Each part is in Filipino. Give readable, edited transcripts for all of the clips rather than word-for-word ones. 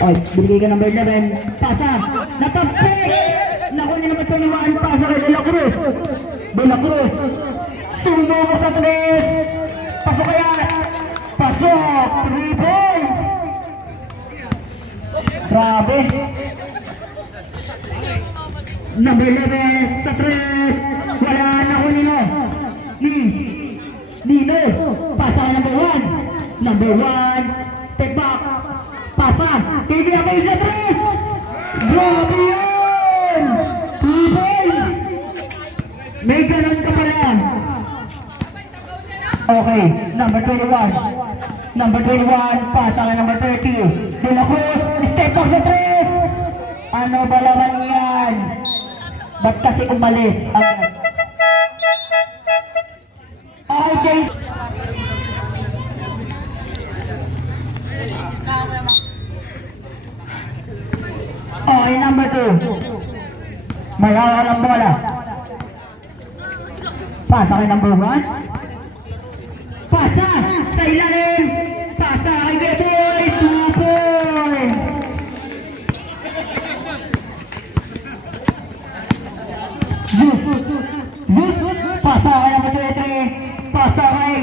Oy, binigay ka number 11. Pasa. Natapik. Naku niya naman 21. Pasa kay De La Cruz. De La Cruz. Sumubok sa 3. Pasok kaya. Pasok. 3 points. Grabe. Number 11 sa 3. Wala na ko nino. Nino. Pasa ka number 1. Number 1. Step back. Pasa. Hindi ako yung sa 3. Grabe yun. 3 points. May ganun ka pa rin. Okay. Number 21. Number 21. Pasa ka number 30. De La Cruz. Step back sa 3. Ano ba naman yan? Ba't kasi umalis? Okay. Okay, number 2. May hawak ng bola. Pasa kay number 1. Pasa sa ilalim. Pasa kay Beboy. 2 points. Pasa kay number 23. Pasa kay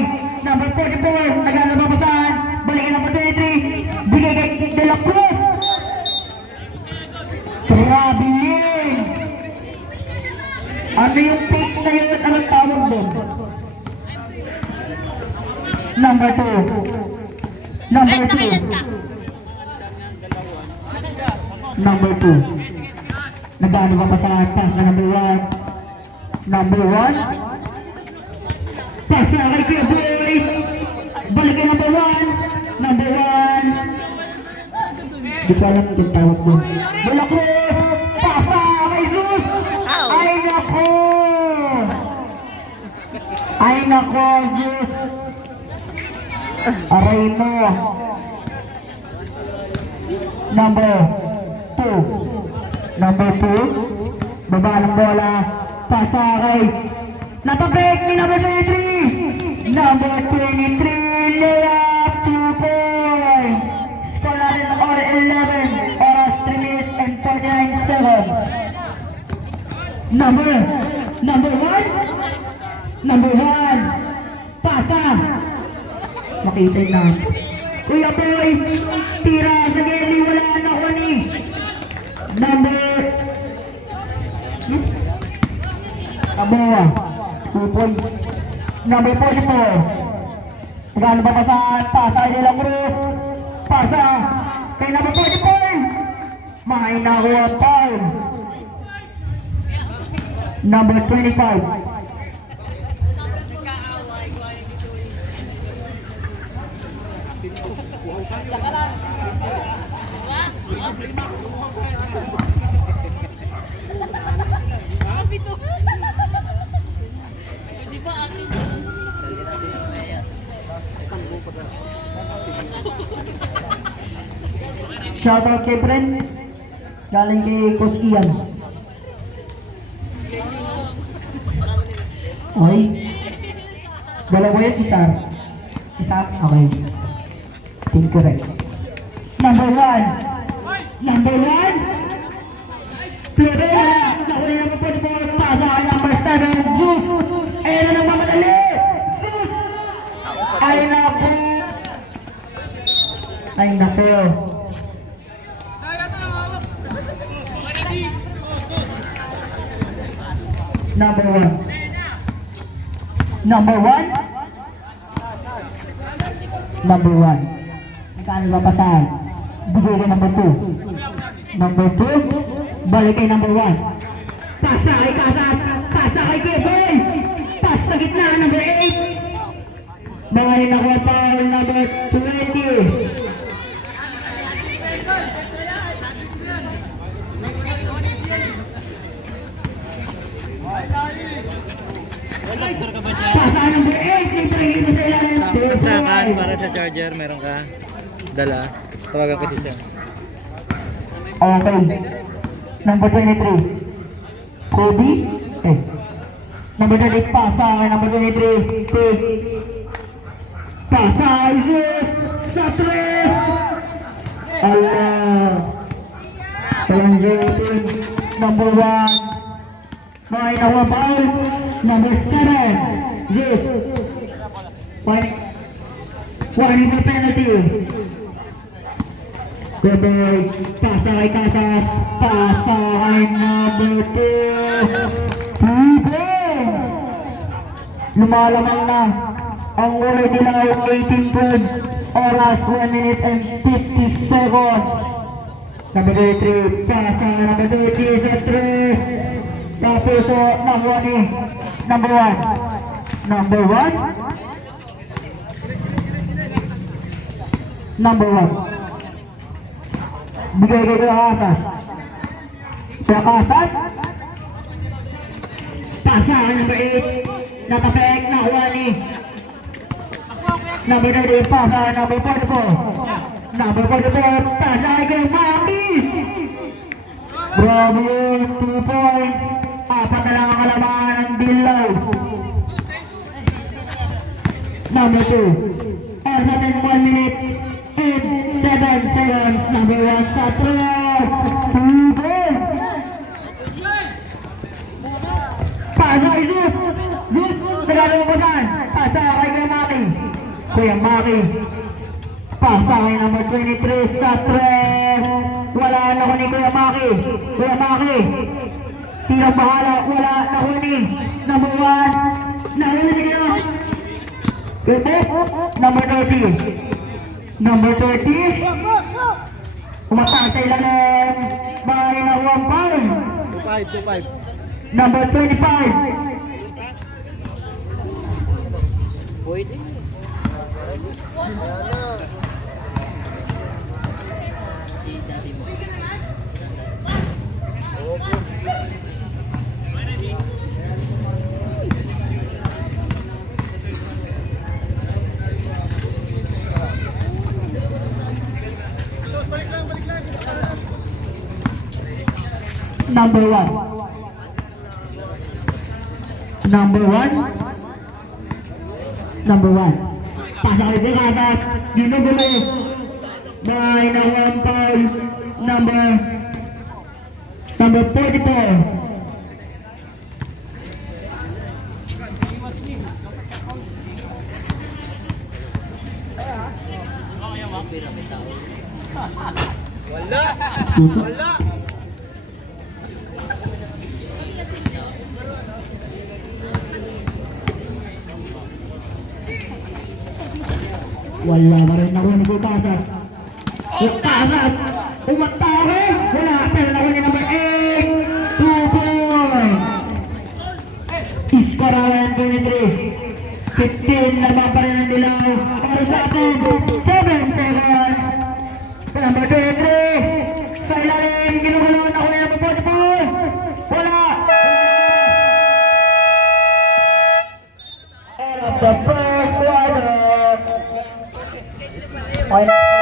number 44. Nagano ba basahan? Balikan number 23. Bigay kay De La Cruz. Grabe yun. Ano yung take na yun? Anong tawag doon? Number 2. Number 2. Number 2. Nagano ba basahan? Pass na number 1. Number 1. Pass na kay Beboy. Balikan number 1. Number 1. Di ko alam yung tawag mo. De La Cruz. Pasa kay Zeus. Ay nako. Ay nako, Zeus. Aray mo. Number 2. Number 2. Baba ng bola. Pasa kay. Napabreak ni number 23. Number 23. Layup. 2 points. Score natin ng or 11. Oras 3 minutes and 49 seconds. Number 1. Number 1. Pasa. Makita na. Kuya boy. Tira sa geli. Wala na ko ni. Number. Kaboa. 2 points. Number 44. Magkano ba pasahan? Pasa kay De La Cruz. Pasa kay number 44. Mahay na ako ang foul. Number 25. Shoutout kay friend. Galing kay Coach Ian. Okay. Dalawa yan, isa. Isa? Okay. Think correct. Number 1. Number 1. Plebela. Nakuli naman po ni Paul. Pasa kay number 7. Zeus. Ayan na naman madali. Zeus. Ay naku. Ay naku. Number 1. Number 1. Number 1. Magkano ba pasahan? Bigay kay number 2. Number 2. Balik kay number 1. Pasa kay Casas. Pasa kay Keboy. Pas sa gitna. Number 8. Bawalin na ko foul. Number 20. Pasaan number 8, libre dito sa ilalim. Saksakan para sa charger, meron ka dala. Tawagan ko siya. Okay. Number 23. Kobe. Number 28, pasa. Number 23, take. Pasa, Zeus. Sa 3. Allah. Challenging number 1. May nawa foul. Number 7. Yes. One in the penalty. Good boy. Pasa kay Casas. Pasa kay number 2. Lumalamang na ang kulay dilaw, 18 points, oras 1 minute and 50 seconds. Number 3, pasa number 3, sa 3. Tapos number 1, number 1. Number 1. Number 1. Bigay kayo ng Casas. Sa Casas. Pasa number 8. Nakapek na Juani. Number 30, pasa number 44. Number 44, pasa kay Maki. Grabe yun, 2 points. Apat na lang ang kalamangan ng Dilaw. Number 2, oras natin 1 minute and 7 seconds. Number 1 sa 3. 2 points. Pasa kay Zeus. Zeus, nagalamutan. Pasa kay Maki. Kuya Maki. Pasa kay number 23 sa 3. Wala na ko ni Kuya Maki. Kuya Maki. Tirang bahala. Wala na ko ni number 1. Nahuli kayo. Kete. Number 30. Number 30. Umataas sa ilalim. Bahay na 1 pound. 2-5. Number 25. Pwede. Number 1. Number 1. Number 1. Pasa kay Casas. Ginugulo. May nawang foul. Number 44. Wala. Wala na rin ako ni Casas. Casas. Umatake. Wala. Pero ako ni number 8. 2 points. Iskarawan 23. 15 na pa rin ang Dilaw. Para sa atin. 7 seconds. Number 23. Sa ilalim. Ginugulungan ako ni number 44. Wala. All of the first quarter. Okay.